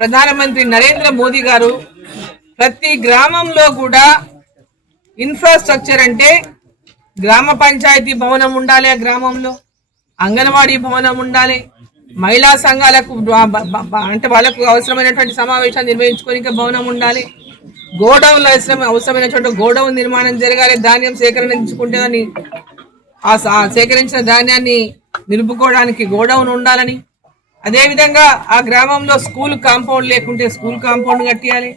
ప్రధానమంత్రి నరేంద్ర మోదీ గారు ప్రతి గ్రామంలో కూడా ఇన్ఫ్రాస్ట్రక్చర్ అంటే గ్రామ పంచాయతీ భవనం ఉండాలి, గ్రామంలో అంగన్వాడీ భవనం ఉండాలి, మహిళా సంఘాలకు అంటే వాళ్ళకు అవసరమైనటువంటి సమావేశాలు నిర్వహించుకోనికి భవనం ఉండాలి, గోడౌన్లో అవసరమైనటువంటి గోడౌన్ నిర్మాణం జరగాలి, ధాన్యం సేకరించుకుంటే ఆ సేకరించిన ధాన్యాన్ని నిలుపుకోవడానికి గోడౌన్ ఉండాలని, అదేవిధంగా ఆ గ్రామంలో స్కూల్ కాంపౌండ్ లేకుంటే స్కూల్ కాంపౌండ్ కట్టియాలి,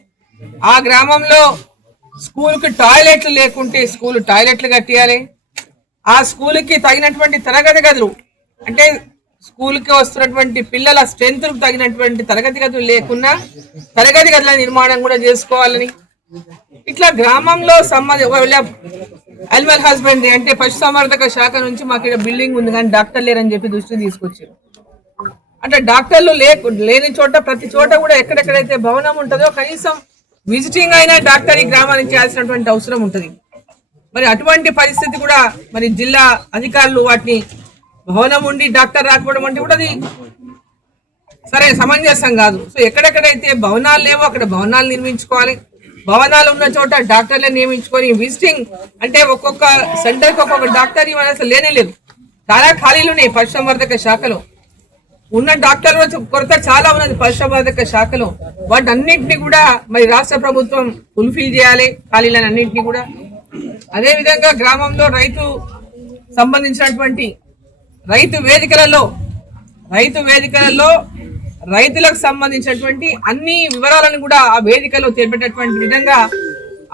ఆ గ్రామంలో స్కూల్కి టాయిలెట్లు లేకుంటే స్కూల్ టాయిలెట్లు కట్టియాలి, ఆ స్కూల్కి తగినటువంటి తరగతి గదులు అంటే స్కూల్కి వస్తున్నటువంటి పిల్లల స్ట్రెంత్కు తగినటువంటి తరగతి గదులు లేకున్నా తరగతి గదుల నిర్మాణం కూడా చేసుకోవాలని, ఇట్లా గ్రామంలో అనిమల్ హస్బెండరీ అంటే పశుసంవర్ధక శాఖ నుంచి మాకు ఇక్కడ బిల్డింగ్ ఉంది కానీ డాక్టర్ లేరని చెప్పి దృష్టి తీసుకొచ్చారు. అంటే డాక్టర్లు లేని చోట ప్రతి చోట కూడా ఎక్కడెక్కడైతే భవనం ఉంటుందో కనీసం విజిటింగ్ అయినా డాక్టర్ ఈ గ్రామానికి చేయాల్సినటువంటి అవసరం ఉంటుంది. మరి అటువంటి పరిస్థితి కూడా మరి జిల్లా అధికారులు వాటిని భవనం ఉండి డాక్టర్ రాకపోవడం అంటే కూడా అది సరే సమంజసం కాదు. సో ఎక్కడెక్కడైతే భవనాలు లేవో అక్కడ భవనాలు నిర్మించుకోవాలి, భవనాలు ఉన్న చోట డాక్టర్లను నియమించుకొని విజిటింగ్ అంటే ఒక్కొక్క సెంటర్కి ఒక్కొక్క డాక్టర్ అసలు లేనే లేదు. చాలా ఖాళీలు ఉన్నాయి పశుసంవర్ధక శాఖలో, ఉన్న డాక్టర్ల కొరత చాలా ఉన్నది పశుసంవర్ధక శాఖలో. వాటన్నింటినీ కూడా మరి రాష్ట్ర ప్రభుత్వం ఫుల్ఫిల్ చేయాలి ఖాళీలను అన్నింటినీ కూడా. అదేవిధంగా గ్రామంలో సంబంధించినటువంటి రైతు వేదికలలో రైతులకు సంబంధించినటువంటి అన్ని వివరాలను కూడా ఆ వేదికలో తెలిపేటటువంటి విధంగా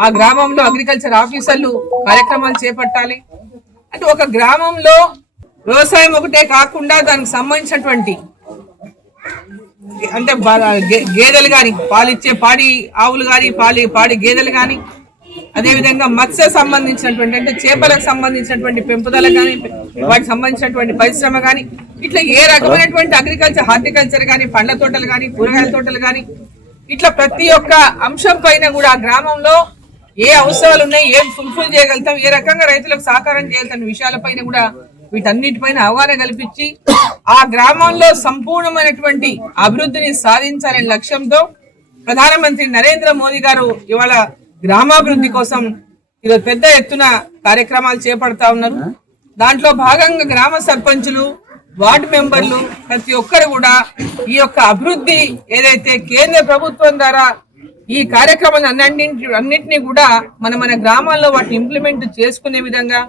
ఆ గ్రామంలో అగ్రికల్చర్ ఆఫీసర్లు కార్యక్రమాలు చేపట్టాలి. అంటే ఒక గ్రామంలో వ్యవసాయం ఒకటే కాకుండా దానికి సంబంధించినటువంటి అంటే గేదెలు కానీ పాలిచ్చే పాడి ఆవులు కానీ పాడి గేదెలు కానీ, అదేవిధంగా మత్స్య సంబంధించినటువంటి అంటే చేపలకు సంబంధించినటువంటి పెంపుదల కానీ వాటికి సంబంధించినటువంటి పరిశ్రమ కానీ, ఇట్లా ఏ రకమైనటువంటి అగ్రికల్చర్ హార్టికల్చర్ కానీ పండ్ల తోటలు కానీ కూరగాయల తోటలు కానీ ఇట్లా ప్రతి ఒక్క అంశం పైన కూడా ఆ గ్రామంలో ఏ అవసరాలు ఉన్నాయి, ఏం ఫుల్ఫిల్ చేయగలుగుతాం, ఏ రకంగా రైతులకు సహకారం చేయగలుగుతాం విషయాలపైన కూడా వీటన్నిటిపైన అవగాహన కల్పించి ఆ గ్రామంలో సంపూర్ణమైనటువంటి అభివృద్ధిని సాధించాలనే లక్ష్యంతో ప్రధానమంత్రి నరేంద్ర మోదీ గారు ఇవాళ గ్రామాభివృద్ధి కోసం ఈరోజు పెద్ద ఎత్తున కార్యక్రమాలు చేపడతా ఉన్నారు. దాంట్లో భాగంగా గ్రామ సర్పంచులు, వార్డు మెంబర్లు ప్రతి ఒక్కరు కూడా ఈ యొక్క అభివృద్ధి ఏదైతే కేంద్ర ప్రభుత్వం ద్వారా ఈ కార్యక్రమాలు అన్నింటినీ కూడా మన గ్రామాల్లో వాటిని ఇంప్లిమెంట్ చేసుకునే విధంగా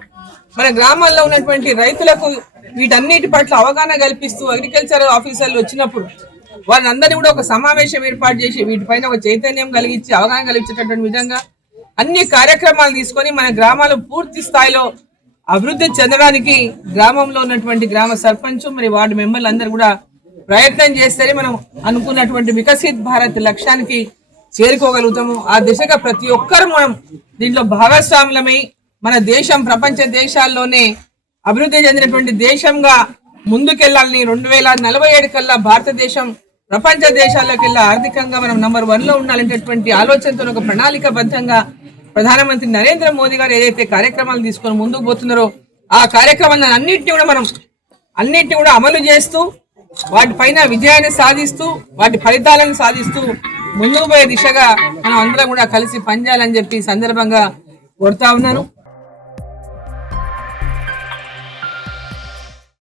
మన గ్రామాల్లో ఉన్నటువంటి రైతులకు వీటన్నిటి పట్ల అవగాహన కల్పిస్తూ అగ్రికల్చర్ ఆఫీసర్లు వచ్చినప్పుడు వాళ్ళందరినీ కూడా ఒక సమావేశం ఏర్పాటు చేసి వీటిపైన ఒక చైతన్యం కలిగించి అవగాహన కలిగించేటటువంటి విధంగా అన్ని కార్యక్రమాలు తీసుకొని మన గ్రామాలు పూర్తి స్థాయిలో అభివృద్ధి చెందడానికి గ్రామంలో ఉన్నటువంటి గ్రామ సర్పంచ్ మరి వార్డు మెంబర్లు అందరూ కూడా ప్రయత్నం చేస్తేనే మనం అనుకున్నటువంటి వికసిత్ భారత్ లక్ష్యానికి చేరుకోగలుగుతాము. ఆ దిశగా ప్రతి ఒక్కరు మనం దీంట్లో భాగస్వాములమై మన దేశం ప్రపంచ దేశాల్లోనే అభివృద్ధి చెందినటువంటి దేశంగా ముందుకెళ్లాలని 2047 కల్లా భారతదేశం ప్రపంచ దేశాల్లోకెల్లా ఆర్థికంగా మనం నంబర్ 1లో ఉండాలనేటటువంటి ఆలోచనతో ఒక ప్రణాళికబద్ధంగా ప్రధానమంత్రి నరేంద్ర మోదీ గారు ఏదైతే కార్యక్రమాలు తీసుకొని ముందుకు పోతున్నారో ఆ కార్యక్రమాలను అన్నిటిని కూడా అమలు చేస్తూ వాటిపైన విజయాన్ని సాధిస్తూ వాటి ఫలితాలను సాధిస్తూ ముందుకు పోయే దిశగా మనం అందరం కూడా కలిసి పనిచేయాలని చెప్పి సందర్భంగా కోరుతా ఉన్నాను.